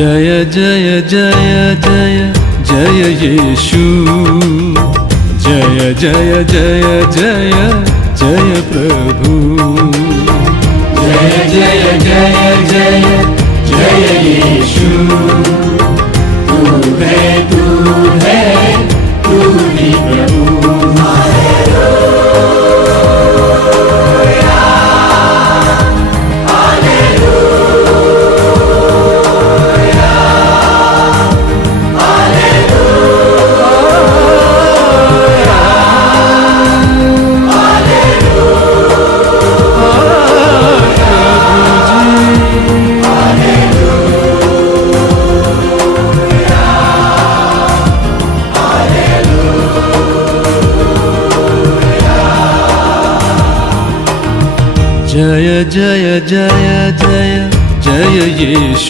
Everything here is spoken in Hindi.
जय जय जय जय जय यीशु, जय जय जय जय जय प्रभु। जय जय जय जय जय यीशु, तू है तू है तू ही प्रभु। जय जय जय जय जय यीशु।